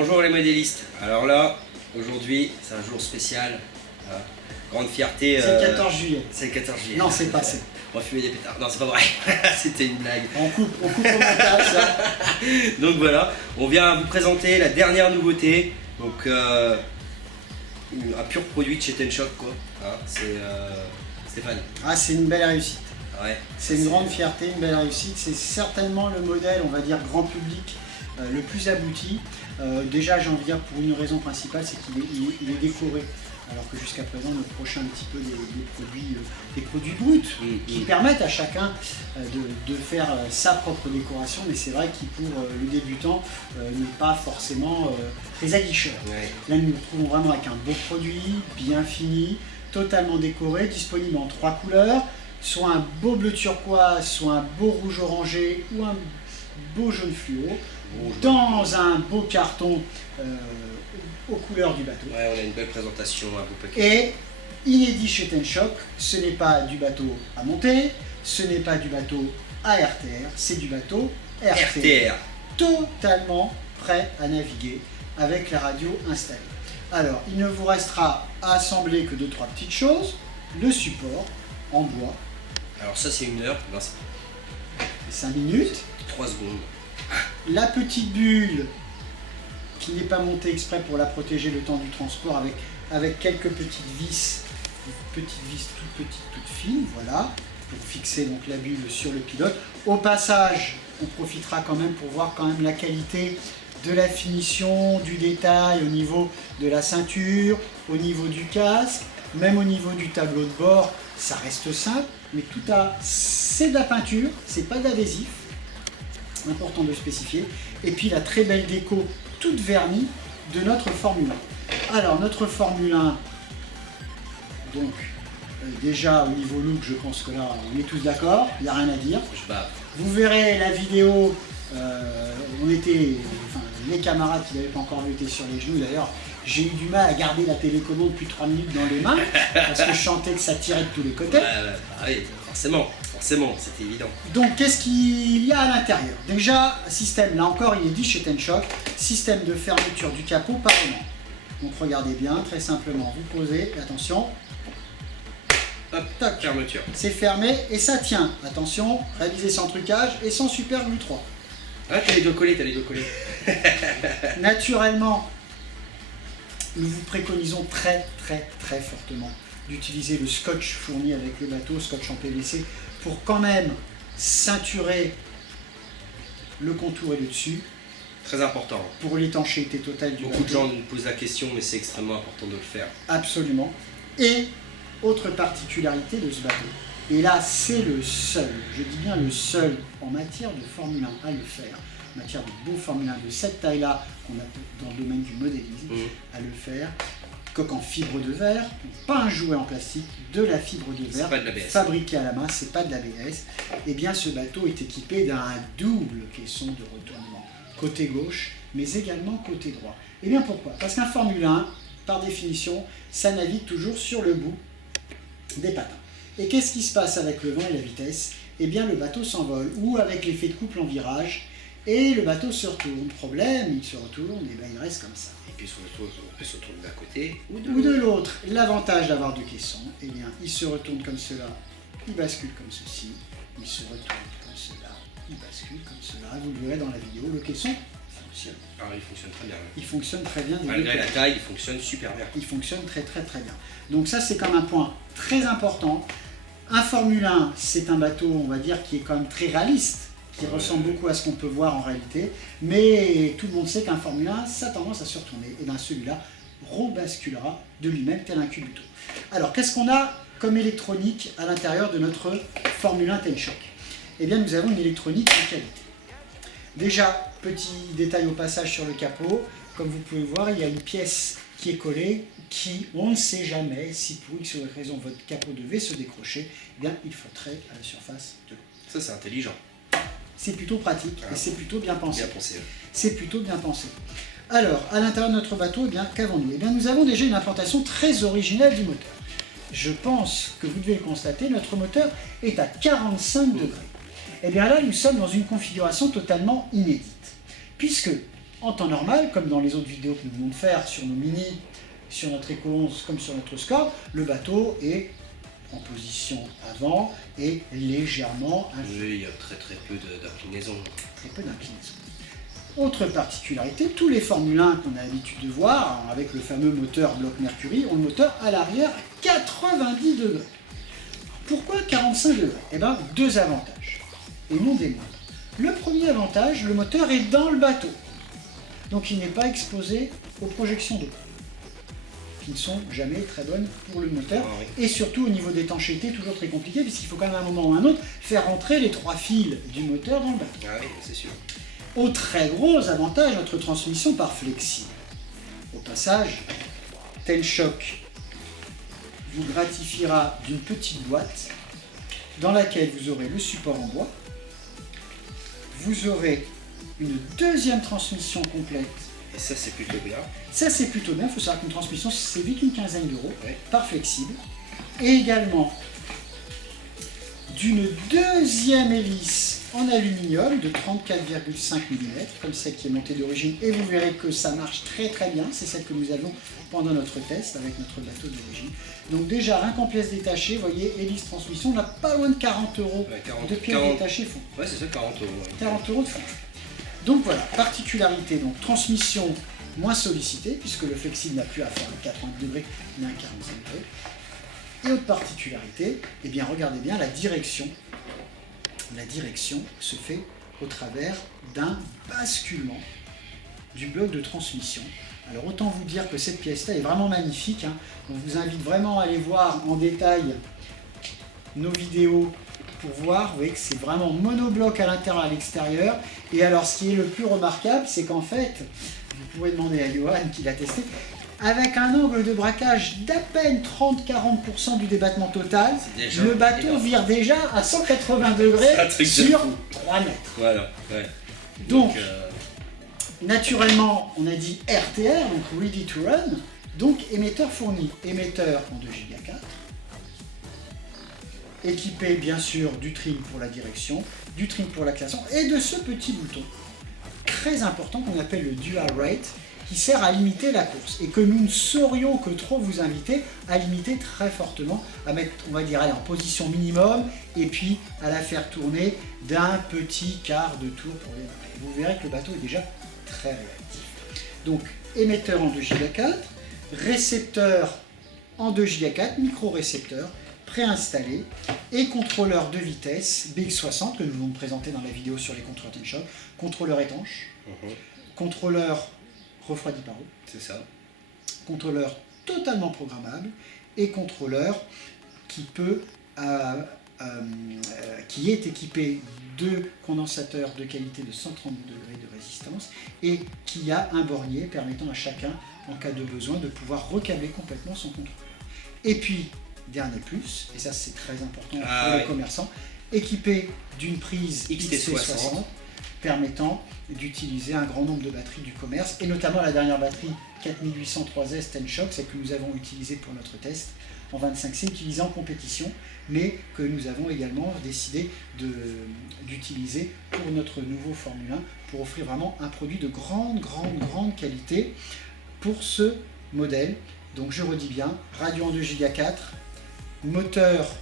Bonjour les modélistes. Alors là, aujourd'hui, c'est un jour spécial. Grande fierté. C'est le 14 juillet. C'est le 14 juillet. Non, c'est passé. On va fumer des pétards. Non, c'est pas vrai. C'était une blague. On coupe au montage, ça. Donc voilà, on vient vous présenter la dernière nouveauté. Donc un pur produit de chez Ten Shop, quoi. C'est Stéphane. Ah, c'est une belle réussite. Ouais. C'est une grande fierté, une belle réussite. C'est certainement le modèle, on va dire, grand public le plus abouti. Déjà, j'ai envie de dire, pour une raison principale, c'est qu'il est décoré. Alors que jusqu'à présent, on approchait un petit peu des produits bruts qui permettent à chacun de faire sa propre décoration. Mais c'est vrai qu'il, pour le débutant, n'est pas forcément très aguicheur. Ouais. Là, nous nous retrouvons vraiment avec un beau produit, bien fini, totalement décoré, disponible en 3 couleurs, soit un beau bleu turquoise, soit un beau rouge orangé ou un beau jaune fluo, dans un beau carton aux couleurs du bateau. Ouais, on a une belle présentation, un beau paquet. Et inédit chez Ten Shop, ce n'est pas du bateau à monter, ce n'est pas du bateau à RTR, c'est du bateau RTR. Totalement prêt à naviguer avec la radio installée. Alors, il ne vous restera à assembler que 2-3 petites choses. Le support en bois. Alors ça c'est 1 heure, ben, 5 minutes. 3 secondes. La petite bulle qui n'est pas montée exprès pour la protéger le temps du transport avec quelques petites vis toutes petites, toutes fines, voilà, pour fixer donc la bulle sur le pilote. Au passage, on profitera quand même pour voir quand même la qualité de la finition, du détail au niveau de la ceinture, au niveau du casque, même au niveau du tableau de bord. Ça reste simple, mais c'est de la peinture, c'est pas d'adhésif, important de le spécifier. Et puis la très belle déco toute vernie de notre Formule 1. Alors notre Formule 1, donc déjà au niveau look, je pense que là on est tous d'accord, il n'y a rien à dire. Vous verrez la vidéo, les camarades qui n'avaient pas encore vu étaient sur les genoux. D'ailleurs, j'ai eu du mal à garder la télécommande plus de 3 minutes dans les mains parce que je sentais que ça tirait de tous les côtés. Oui, forcément, c'était évident. Donc qu'est-ce qu'il y a à l'intérieur? Déjà, système, là encore il est dit chez Ten Shop, système de fermeture du capot par aimant. Donc regardez bien, très simplement, vous posez, attention, hop, tac, fermeture. C'est fermé et ça tient. Attention, réalisé sans trucage et sans super glue 3. Ah, t'as les deux collés. Naturellement, nous vous préconisons très fortement d'utiliser le scotch fourni avec le bateau, scotch en PVC, pour quand même ceinturer le contour et le dessus. Très important. Pour l'étanchéité totale du bateau. Beaucoup de gens nous posent la question, mais c'est extrêmement important de le faire. Absolument. Et autre particularité de ce bateau, et là c'est le seul, je dis bien le seul en matière de Formule 1 à le faire, en matière de beau Formule 1 de cette taille-là, qu'on a dans le domaine du modélisme, à le faire. Coque en fibre de verre, pas un jouet en plastique, de la fibre de verre, fabriquée à la main, c'est pas de l'ABS. Et bien ce bateau est équipé d'un double caisson de retournement, côté gauche, mais également côté droit. Et bien pourquoi? Parce qu'un Formule 1, par définition, ça navigue toujours sur le bout des patins. Et qu'est-ce qui se passe avec le vent et la vitesse? Eh bien le bateau s'envole, ou avec l'effet de couple en virage, et le bateau se retourne. Problème, il se retourne, et bien il reste comme ça. Et puis on peut se retourner d'un côté ou de l'autre. L'avantage d'avoir deux caissons, eh bien il se retourne comme cela, il bascule comme ceci, il se retourne comme cela, il bascule comme cela. Vous le verrez dans la vidéo, le caisson fonctionne. Alors il fonctionne très bien. Il fonctionne très bien. Malgré la taille, il fonctionne super bien. Il fonctionne très bien. Donc ça c'est comme un point très important. Un Formule 1, c'est un bateau, on va dire, qui est quand même très réaliste, qui ressemble beaucoup à ce qu'on peut voir en réalité, mais tout le monde sait qu'un Formule 1, ça a tendance à se retourner, et bien celui-là rebasculera de lui-même tel un cubuto. Alors qu'est-ce qu'on a comme électronique à l'intérieur de notre Formule 1 Ten Shop? Eh bien nous avons une électronique de qualité. Déjà, petit détail au passage sur le capot, comme vous pouvez voir, il y a une pièce qui est collée, qui, on ne sait jamais, si pour X raison votre capot devait se décrocher, eh bien il flotterait à la surface de l'eau. Ça c'est intelligent. C'est plutôt pratique et c'est plutôt bien pensé. Bien pensé. C'est plutôt bien pensé. Alors, à l'intérieur de notre bateau, eh bien, qu'avons-nous? Eh bien, nous avons déjà une implantation très originale du moteur. Je pense que vous devez le constater, notre moteur est à 45 degrés. Eh bien là, nous sommes dans une configuration totalement inédite, puisque en temps normal, comme dans les autres vidéos que nous venons de faire sur nos Mini, sur notre Eco 11 comme sur notre Scorp, le bateau est en position avant et légèrement incliné. Oui, il y a très peu d'inclinaison. Très peu d'inclinaison. Autre particularité, tous les Formule 1 qu'on a l'habitude de voir, avec le fameux moteur bloc Mercury, ont le moteur à l'arrière à 90 degrés. Pourquoi 45 degrés? Eh bien, deux avantages, et non des moindres. Le premier avantage, le moteur est dans le bateau, donc il n'est pas exposé aux projections d'eau, qui ne sont jamais très bonnes pour le moteur, Ah oui. et surtout au niveau d'étanchéité, toujours très compliqué, puisqu'il faut quand même à un moment ou à un autre faire rentrer les 3 fils du moteur dans le bateau. Ah oui, c'est sûr. Au très gros avantage, notre transmission par flexible. Au passage, Tenshock vous gratifiera d'une petite boîte dans laquelle vous aurez le support en bois, vous aurez une deuxième transmission complète. Et ça, c'est plutôt bien. Ça, c'est plutôt bien. Il faut savoir qu'une transmission, c'est vite une quinzaine d'euros Ouais. par flexible. Et également d'une deuxième hélice en aluminium de 34,5 mm, comme celle qui est montée d'origine. Et vous verrez que ça marche très bien. C'est celle que nous avions pendant notre test avec notre bateau d'origine. Donc déjà, rien qu'en pièces détachées, vous voyez, hélice transmission, on n'a pas loin de 40 euros Ouais, 40, de pièces 40. détachées fond. Ouais, c'est ça, 40 euros. Ouais. 40 euros de fond. Donc voilà, particularité, donc transmission moins sollicitée, puisque le flexible n'a plus à faire un 80 degrés, mais un 45 degrés. Et autre particularité, eh bien regardez bien la direction. La direction se fait au travers d'un basculement du bloc de transmission. Alors autant vous dire que cette pièce-là est vraiment magnifique, hein. On vous invite vraiment à aller voir en détail nos vidéos pour voir. Vous voyez que c'est vraiment monobloc à l'intérieur et à l'extérieur. Et alors ce qui est le plus remarquable, c'est qu'en fait, vous pourrez demander à Johan qui l'a testé, avec un angle de braquage d'à peine 30-40% du débattement total, C'est déjà le bateau énorme. vire déjà à 180 C'est degrés un truc de sur fou. 3 mètres. Voilà, ouais. Donc, naturellement, on a dit RTR, donc Ready to Run, donc émetteur fourni, émetteur en 2 Go 4, équipé bien sûr du trim pour la direction, du trim pour la classation et de ce petit bouton très important qu'on appelle le Dual Rate, qui sert à limiter la course et que nous ne saurions que trop vous inviter à limiter très fortement, à mettre, on va dire, allez, en position minimum et puis à la faire tourner d'un petit quart de tour pour les démarrer. Vous verrez que le bateau est déjà très réactif. Donc émetteur en 2 Go 4, récepteur en 2 Go 4, micro-récepteur préinstallé et contrôleur de vitesse BX60 que nous allons présenter dans la vidéo sur les contrôleurs Tenshock, contrôleur étanche, contrôleur refroidi par eau, C'est ça. contrôleur totalement programmable et contrôleur qui peut qui est équipé de condensateurs de qualité de 130 degrés de résistance et qui a un bornier permettant à chacun, en cas de besoin, de pouvoir recabler complètement son contrôleur. Et puis, dernier plus, et ça c'est très important pour les commerçants, équipé d'une prise XT60 permettant d'utiliser un grand nombre de batteries du commerce, et notamment la dernière batterie 4803S Tenshock, celle que nous avons utilisée pour notre test en 25C, utilisée en compétition, mais que nous avons également décidé d'utiliser pour notre nouveau Formule 1, pour offrir vraiment un produit de grande qualité pour ce modèle. Donc je redis bien, radio en 2 Go 4, moteur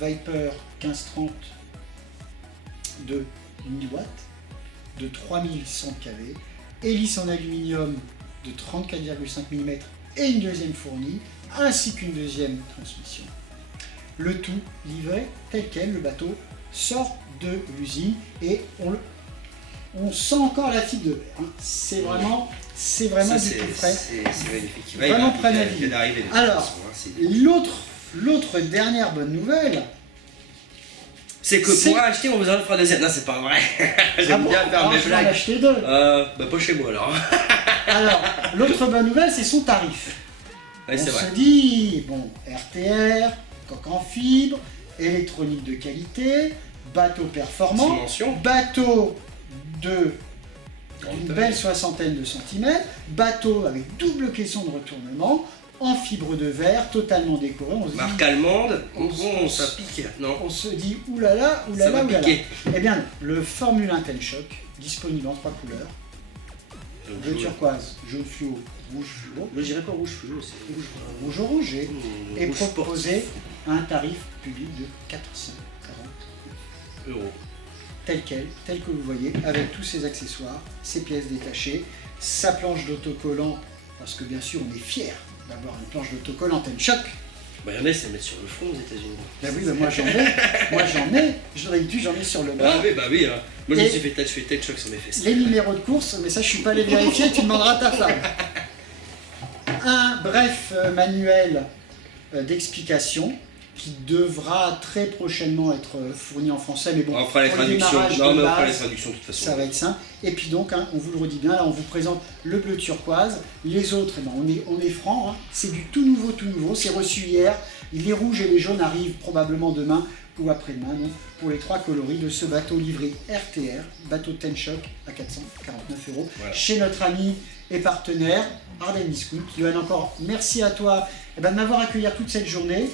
Viper 1530 de 1000 watts, de 3100 kV, hélice en aluminium de 34,5 mm et une deuxième fournie, ainsi qu'une deuxième transmission. Le tout livré tel quel, le bateau sort de l'usine et on sent encore la fibre de verre. Hein. C'est vraiment du tout frais. C'est magnifique. Vraiment prêt à vivre. Alors, l'autre dernière bonne nouvelle, c'est que pour acheter, on vous en offre un deuxième. Non, c'est pas vrai. J'aime bien faire mes je vais en blagues. acheter deux. Pas chez moi alors. Alors, l'autre bonne nouvelle, c'est son tarif. Ouais, On c'est vrai. se dit, bon, RTR, coque en fibre, électronique de qualité, bateau performant, Dimension. bateau d'une belle soixantaine de centimètres, bateau avec double caisson de retournement, en fibre de verre, totalement décoré. On se Marque dit, allemande. Bon, ça pique. Non. on se dit oulala, Ça oulala, va oulala. piquer. Eh bien, le Formule 1 Tenshock, disponible en 3 couleurs, bleu turquoise, jaune fluo, rouge fluo, Moi, je dirais pas rouge fluo, c'est rouge orangé, et rouge proposé à un tarif public de 440 euros. tel quel, tel que vous voyez, avec tous ses accessoires, ses pièces détachées, sa planche d'autocollant, parce que bien sûr on est fiers d'avoir une planche d'autocollant Tenchoc. Bah, il y en a, c'est mettre sur le front aux États-Unis. Bah oui, bah moi j'en ai sur le bras. Bah oui, hein. Moi je Et- me suis fait tête choc sur mes fesses. Les numéros de course, mais ça je suis pas allé vérifier, tu demanderas à ta femme. Un bref manuel d'explication qui devra très prochainement être fourni en français, mais bon, On fera les pour le traductions. démarrage Non, de mais on fera base, les traductions de toute façon. ça va être simple. Et puis donc, hein, on vous le redit bien, là on vous présente le bleu turquoise. Les autres, eh ben, on est franc, hein, c'est du tout nouveau, c'est reçu hier. Les rouges et les jaunes arrivent probablement demain ou après-demain, donc, pour les 3 coloris de ce bateau livré RTR, bateau Tenchoc à 449 €, Voilà. chez notre ami et partenaire Ardennes Discount. Johan, encore merci à toi de m'avoir accueilli toute cette journée.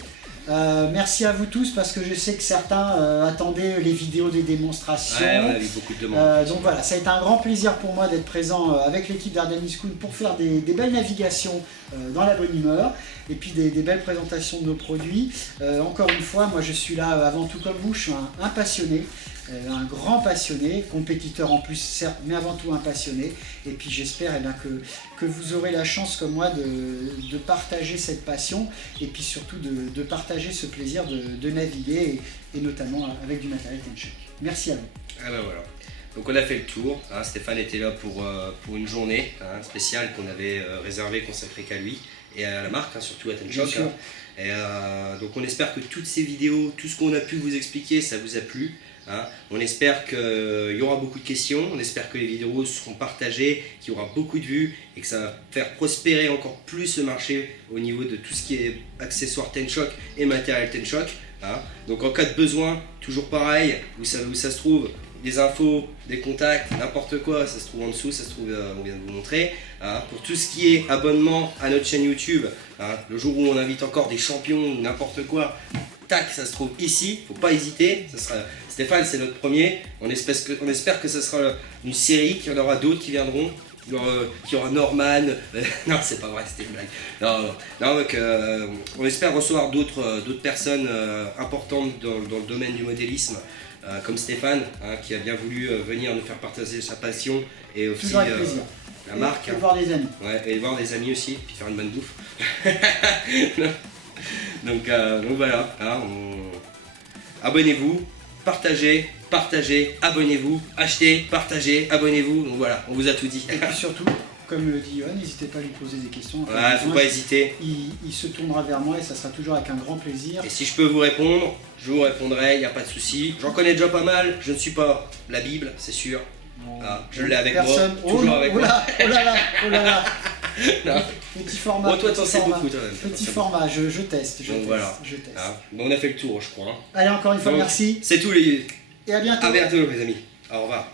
Merci à vous tous parce que je sais que certains attendaient les vidéos des démonstrations. Ouais, on a eu beaucoup de demandes. Donc voilà, ça a été un grand plaisir pour moi d'être présent avec l'équipe d'Ardennes Discount pour faire des belles navigations dans la bonne humeur et puis des belles présentations de nos produits. Encore une fois, moi je suis là avant tout comme vous, je suis un passionné. Un grand passionné, compétiteur en plus certes, mais avant tout un passionné. Et puis j'espère que vous aurez la chance comme moi de partager cette passion et puis surtout de partager ce plaisir de naviguer et notamment avec du matériel Tenchoc. Merci à vous. Ah bah voilà. Donc on a fait le tour, hein. Stéphane était là pour une journée spéciale qu'on avait réservée, consacrée qu'à lui et à la marque, hein, surtout à Bien Tenchoc. sûr. Et donc on espère que toutes ces vidéos, tout ce qu'on a pu vous expliquer, ça vous a plu. Hein. On espère qu'il y aura beaucoup de questions, on espère que les vidéos seront partagées, qu'il y aura beaucoup de vues et que ça va faire prospérer encore plus le marché au niveau de tout ce qui est accessoires Tenchoc et matériel Tenchoc. Hein. Donc en cas de besoin, toujours pareil, où ça se trouve, des infos, des contacts, n'importe quoi, ça se trouve en dessous, ça se trouve, on vient de vous montrer. Hein. Pour tout ce qui est abonnement à notre chaîne YouTube, hein, le jour où on invite encore des champions, n'importe quoi, tac, ça se trouve ici, faut pas hésiter. Ça sera, Stéphane, c'est notre premier. On espère que ce sera une série, qu'il y en aura d'autres qui viendront. Qu'il y aura Norman. Non, c'est pas vrai, c'était une blague. Non, donc, on espère recevoir d'autres personnes importantes dans le domaine du modélisme, comme Stéphane, hein, qui a bien voulu venir nous faire partager sa passion et aussi Toujours avec plaisir. la marque. Et voir des amis. Ouais, et voir des amis aussi, puis faire une bonne bouffe. donc voilà, hein, abonnez-vous, partagez, abonnez-vous, achetez, partagez, abonnez-vous. Donc voilà, on vous a tout dit. Et puis surtout, comme le dit Johan, n'hésitez pas à lui poser des questions. Ouais, faut pas hésiter. Il se tournera vers moi et ça sera toujours avec un grand plaisir. Et si je peux vous répondre, je vous répondrai, il n'y a pas de souci. J'en connais déjà pas mal, je ne suis pas la Bible, c'est sûr. Bon, Ah, je l'ai avec personne. moi, toujours avec moi. Oh là là. Non. Petit format. Bon, toi, petit t'en sais format. beaucoup, toi même. Petit format, je teste. Donc voilà. Je teste. Hein, bon, on a fait le tour, je crois. Hein. Allez, encore une fois, Donc, merci C'est tout les... et à bientôt. À bientôt, mes amis. Au revoir.